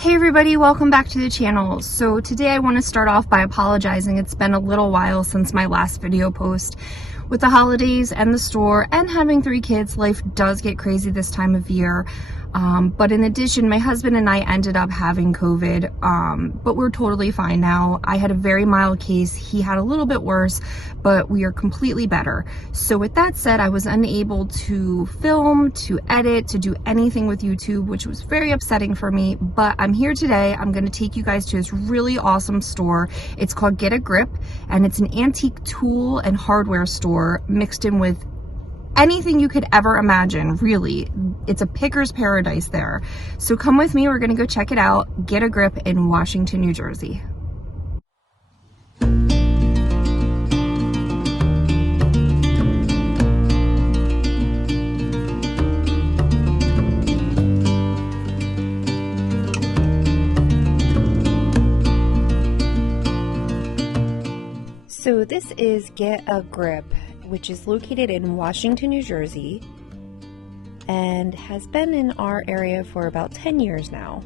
Hey everybody, welcome back to the channel. So today I want to start off by apologizing. It's been a little while since my last video post. With the holidays and the store and having 3 kids, life does get crazy this time of year. But in addition, my husband and I ended up having COVID, but we're totally fine now. I had a very mild case. He had a little bit worse, but we are completely better. So with that said, I was unable to film, to edit, to do anything with YouTube, which was very upsetting for me. But I'm here today. I'm going to take you guys to this really awesome store. It's called Get a Grip, and it's an antique tool and hardware store mixed in with anything you could ever imagine. Really, it's a picker's paradise there. So come with me, we're gonna go check it out. Get a Grip in Washington, New Jersey. So this is Get a Grip, which is located in Washington, New Jersey, and has been in our area for about 10 years now.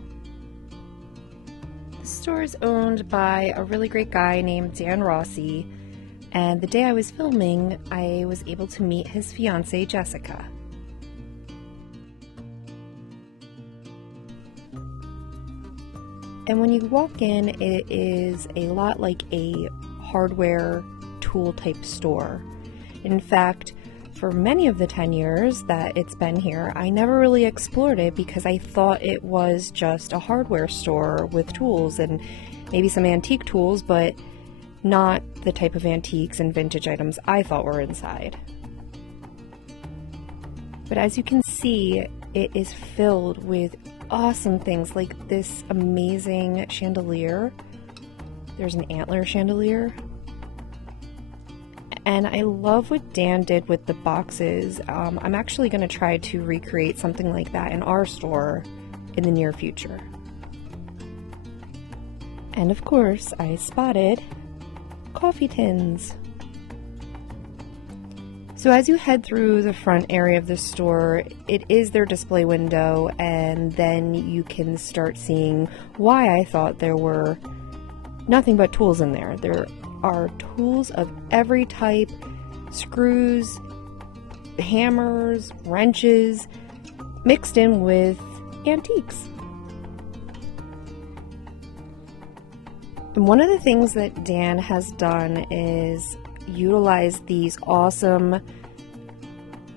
The store is owned by a really great guy named Dan Rossi, and the day I was filming, I was able to meet his fiancée, Jessica. And when you walk in, it is a lot like a hardware tool type store. In fact, for many of the 10 years that it's been here, I never really explored it because I thought it was just a hardware store with tools and maybe some antique tools, but not the type of antiques and vintage items I thought were inside. But as you can see, it is filled with awesome things like this amazing chandelier. There's an antler chandelier. And I love what Dan did with the boxes. I'm actually going to try to recreate something like that in our store in the near future. And of course, I spotted coffee tins. So as you head through the front area of the store, it is their display window, and then you can start seeing why I thought there were nothing but tools in there. There are tools of every type, screws, hammers, wrenches, mixed in with antiques. And one of the things that Dan has done is utilize these awesome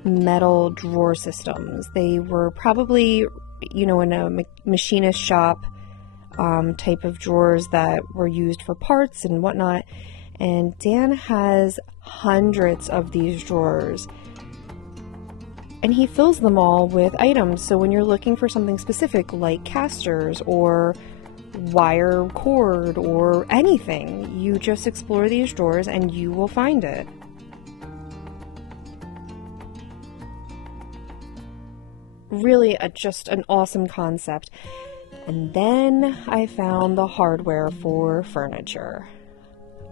metal drawer systems. They were probably, in a machinist shop type of drawers that were used for parts and whatnot. And Dan has hundreds of these drawers, and he fills them all with items. So when you're looking for something specific like casters or wire cord or anything, you just explore these drawers and you will find it. Really just an awesome concept. And then I found the hardware for furniture.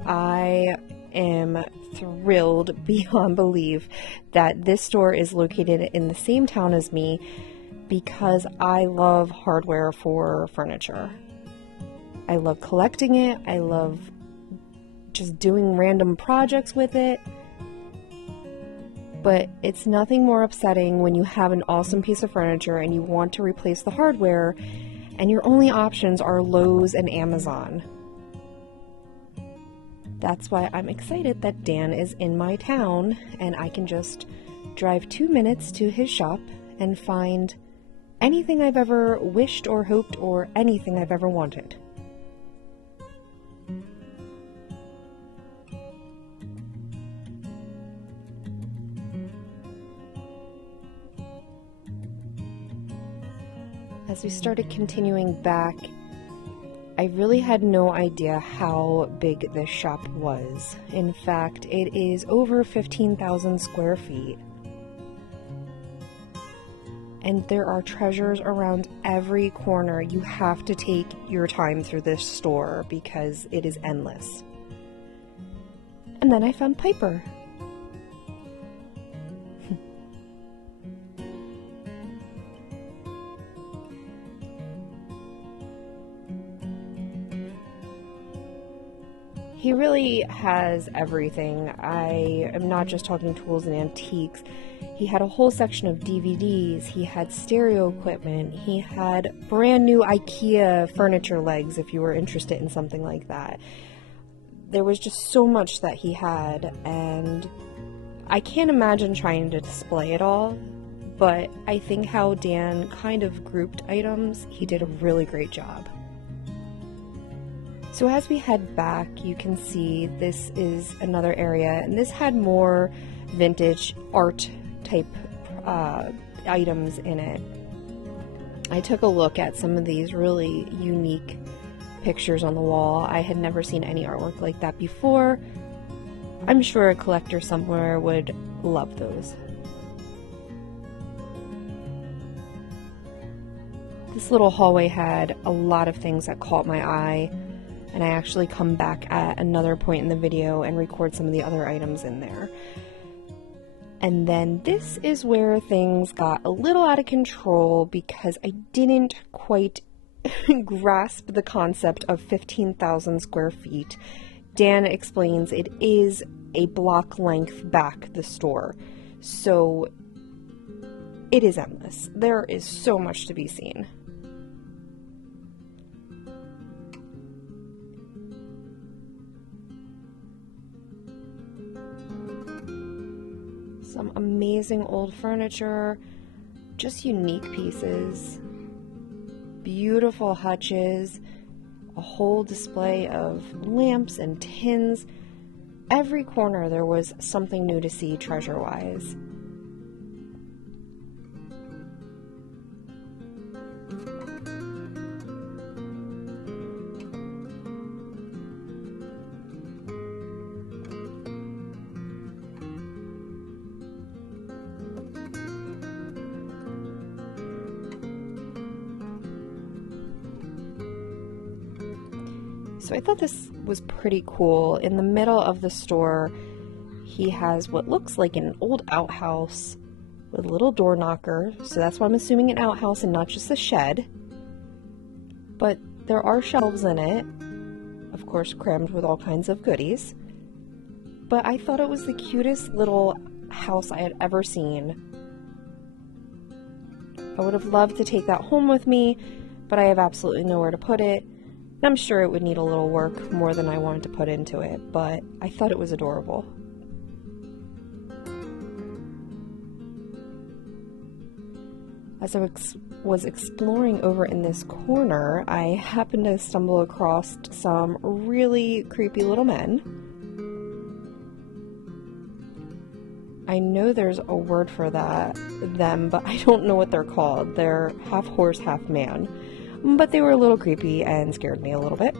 I am thrilled beyond belief that this store is located in the same town as me because I love hardware for furniture. I love collecting it. I love just doing random projects with it. But it's nothing more upsetting when you have an awesome piece of furniture and you want to replace the hardware, and your only options are Lowe's and Amazon. That's why I'm excited that Dan is in my town and I can just drive 2 minutes to his shop and find anything I've ever wished or hoped or anything I've ever wanted. As we started continuing back, I really had no idea how big this shop was. In fact, it is over 15,000 square feet. And there are treasures around every corner. You have to take your time through this store because it is endless. And then I found Piper. He really has everything. I am not just talking tools and antiques. He had a whole section of DVDs, he had stereo equipment, he had brand new IKEA furniture legs if you were interested in something like that. There was just so much that he had, and I can't imagine trying to display it all, but I think how Dan kind of grouped items, he did a really great job. So as we head back, you can see this is another area, and this had more vintage art type items in it. I took a look at some of these really unique pictures on the wall. I had never seen any artwork like that before. I'm sure a collector somewhere would love those. This little hallway had a lot of things that caught my eye, and I actually come back at another point in the video and record some of the other items in there. And then this is where things got a little out of control because I didn't quite grasp the concept of 15,000 square feet. Dan explains it is a block length back, the store. So it is endless. There is so much to be seen. Some amazing old furniture, just unique pieces, beautiful hutches, a whole display of lamps and tins. Every corner there was something new to see treasure-wise. So I thought this was pretty cool. In the middle of the store, he has what looks like an old outhouse with a little door knocker. So that's why I'm assuming an outhouse and not just a shed. But there are shelves in it, of course crammed with all kinds of goodies. But I thought it was the cutest little house I had ever seen. I would have loved to take that home with me, but I have absolutely nowhere to put it. I'm sure it would need a little work, more than I wanted to put into it, but I thought it was adorable. As I was exploring over in this corner, I happened to stumble across some really creepy little men. I know there's a word for them, but I don't know what they're called. They're half horse, half man. But they were a little creepy and scared me a little bit.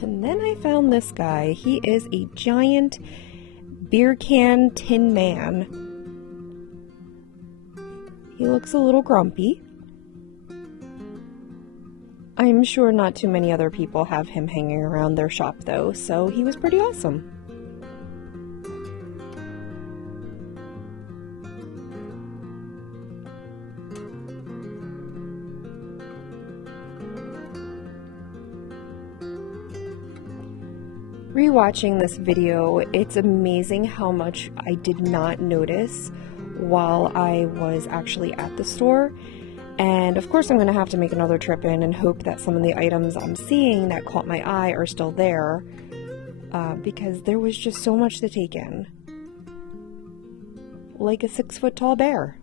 And then I found this guy. He is a giant beer can tin man. He looks a little grumpy. I'm sure not too many other people have him hanging around their shop though, so he was pretty awesome. Rewatching this video, it's amazing how much I did not notice while I was actually at the store. And of course I'm going to have to make another trip in and hope that some of the items I'm seeing that caught my eye are still there, because there was just so much to take in. Like a 6-foot-tall bear.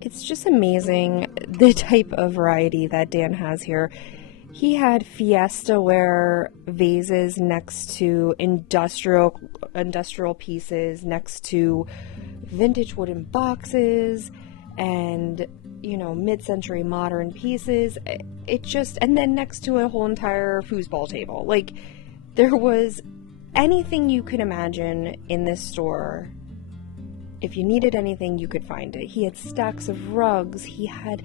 It's just amazing the type of variety that Dan has here. He had Fiesta ware vases next to industrial pieces, next to vintage wooden boxes, and, you know, mid-century modern pieces. It just, and then next to a whole entire foosball table. Like, there was anything you could imagine in this store. If you needed anything, you could find it. He had stacks of rugs. He had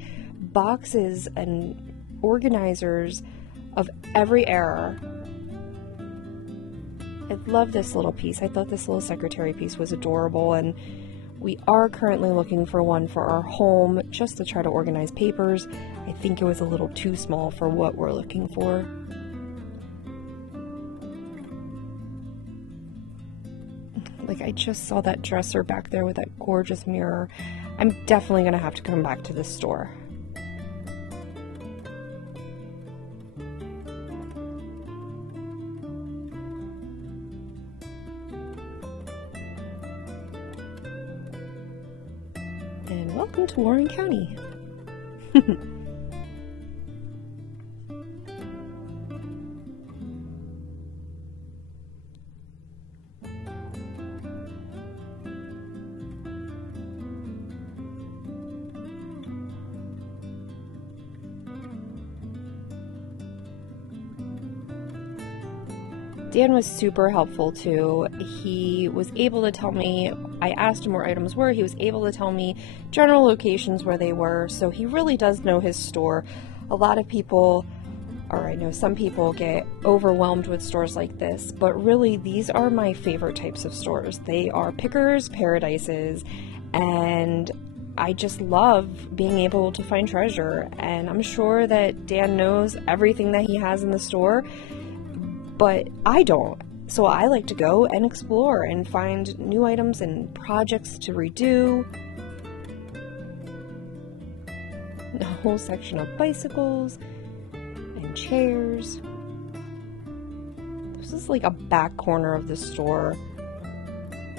boxes and organizers of every era. I love this little piece. I thought this little secretary piece was adorable, and we are currently looking for one for our home just to try to organize papers. I think it was a little too small for what we're looking for. Like, I just saw that dresser back there with that gorgeous mirror. I'm definitely gonna have to come back to this store. And welcome to Warren County. Dan was super helpful too. He was able to tell me, I asked him where items were, he was able to tell me general locations where they were, so he really does know his store. A lot of people, or I know some people, get overwhelmed with stores like this, but really these are my favorite types of stores. They are pickers' paradises, and I just love being able to find treasure, and I'm sure that Dan knows everything that he has in the store, but I don't. So I like to go and explore and find new items and projects to redo. A whole section of bicycles and chairs. This is like a back corner of the store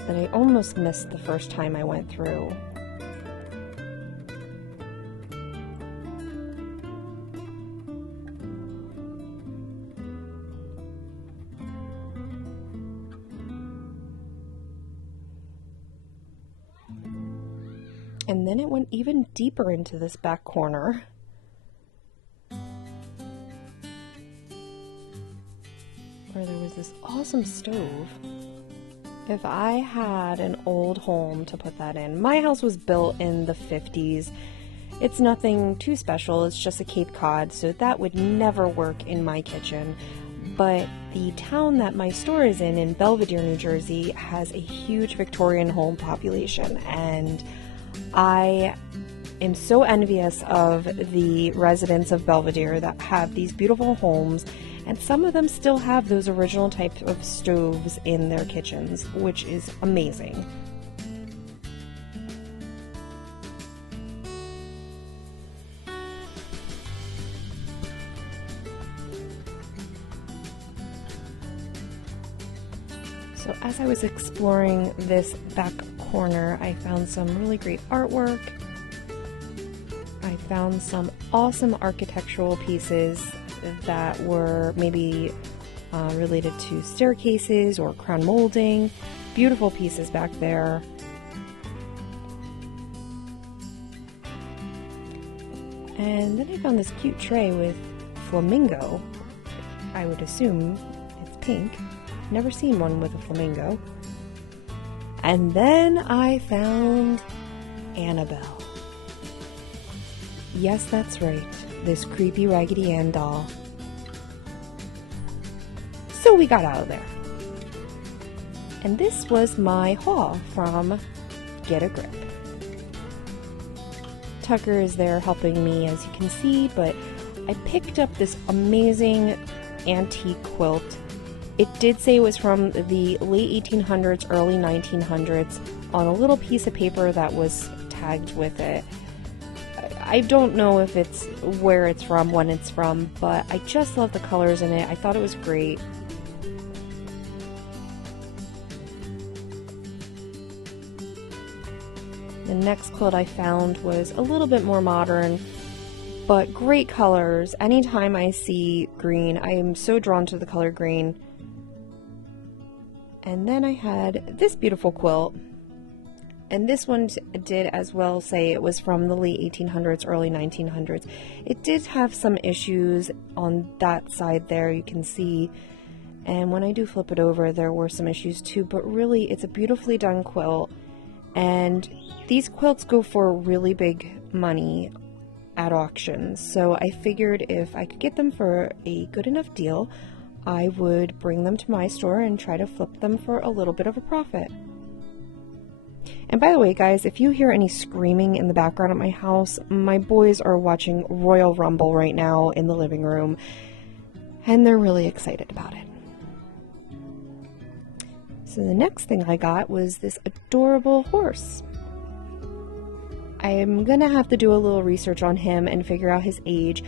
that I almost missed the first time I went through. And then it went even deeper into this back corner. Where there was this awesome stove. If I had an old home to put that in, my house was built in the 50s. It's nothing too special, it's just a Cape Cod, so that would never work in my kitchen. But the town that my store is in Belvedere, New Jersey, has a huge Victorian home population, and I am so envious of the residents of Belvedere that have these beautiful homes, and some of them still have those original types of stoves in their kitchens, which is amazing. So as I was exploring this back corner, I found some really great artwork. I found some awesome architectural pieces that were maybe related to staircases or crown molding. Beautiful pieces back there. And then I found this cute tray with flamingo. I would assume it's pink. Never seen one with a flamingo. And then I found Annabelle. Yes, that's right, this creepy Raggedy Ann doll. So we got out of there. And this was my haul from Get a Grip. Tucker is there helping me, as you can see, but I picked up this amazing antique quilt. It did say it was from the late 1800s, early 1900s, on a little piece of paper that was tagged with it. I don't know if it's where it's from, when it's from, but I just love the colors in it. I thought it was great. The next quilt I found was a little bit more modern, but great colors. Anytime I see green, I am so drawn to the color green. And then I had this beautiful quilt, and this one did as well say it was from the late 1800s, early 1900s. It did have some issues on that side there, you can see, and when I do flip it over there were some issues too, but really it's a beautifully done quilt, and these quilts go for really big money at auctions, so I figured if I could get them for a good enough deal, I would bring them to my store and try to flip them for a little bit of a profit. And by the way, guys, if you hear any screaming in the background at my house, my boys are watching Royal Rumble right now in the living room, and they're really excited about it. So the next thing I got was this adorable horse. I'm gonna have to do a little research on him and figure out his age,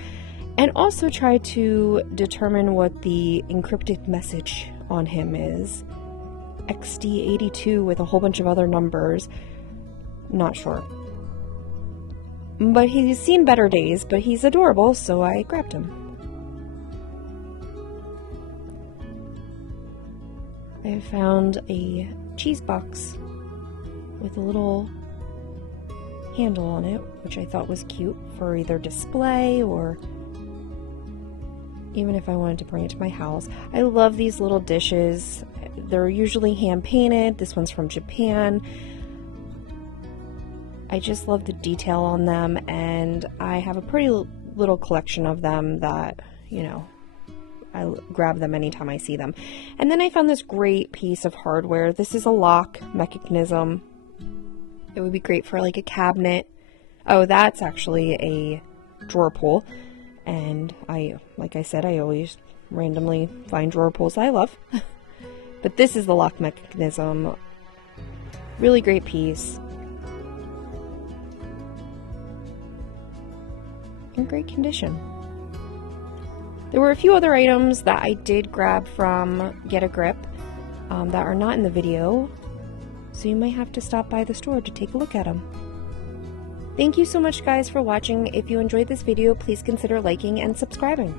and also try to determine what the encrypted message on him is. XD82 with a whole bunch of other numbers. Not sure. But he's seen better days, but he's adorable, so I grabbed him. I found a cheese box with a little handle on it, which I thought was cute for either display or even if I wanted to bring it to my house. I love these little dishes. They're usually hand painted. This one's from Japan. I just love the detail on them, and I have a pretty little collection of them that, you know, I grab them anytime I see them. And then I found this great piece of hardware. This is a lock mechanism. It would be great for like a cabinet. Oh, that's actually a drawer pull. And like I said, I always randomly find drawer pulls I love. But this is the lock mechanism. Really great piece. In great condition. There were a few other items that I did grab from Get a Grip that are not in the video, so you might have to stop by the store to take a look at them. Thank you so much, guys, for watching. If you enjoyed this video, please consider liking and subscribing.